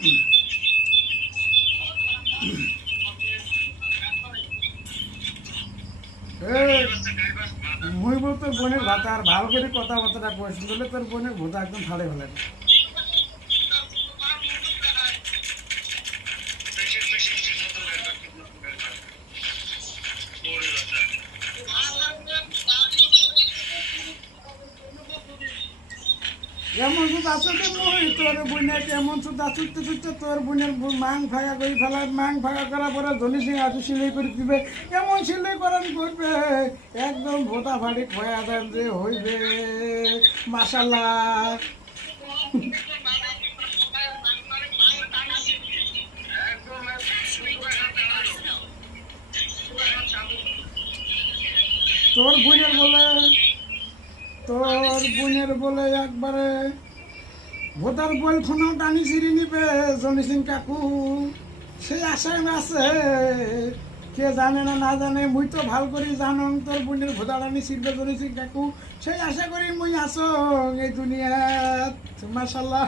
মুই বল তোর বোনের ভাতা আর ভালো করে কথাবার্তা কয়েছিল বলে তোর বোনের ভোতা একদম ফাড়ে ফেলে। এমন সুদ আছে যে মুই তোর বোনের এমন সুদ ছুটতে ছুটতে তোর বোনের মাং ফাঁকা করে ফেলার, মাং ফাঁকা করার পরে ধনী সিং আছে সিলাই করে দিবে, এমন সিলাই করার করবে একদম ভোতা ফাড়ি খয়া দেন যে হইবে মাশাল্লাহ। তোর বোনের বলে একবারে ভোটার বল ফোনও টানি ছিঁড়ি নিবে জনি সিং কাকু, সেই আশায় আছে। কে জানে না না জানে, মুই তো ভাল করি জানো তোর বোনের ভোটা টানি ছিঁড়বে জনি সিং কাকু, সেই আশা করি মুই আছো এই দুনিয়াত মাশাল্লাহ।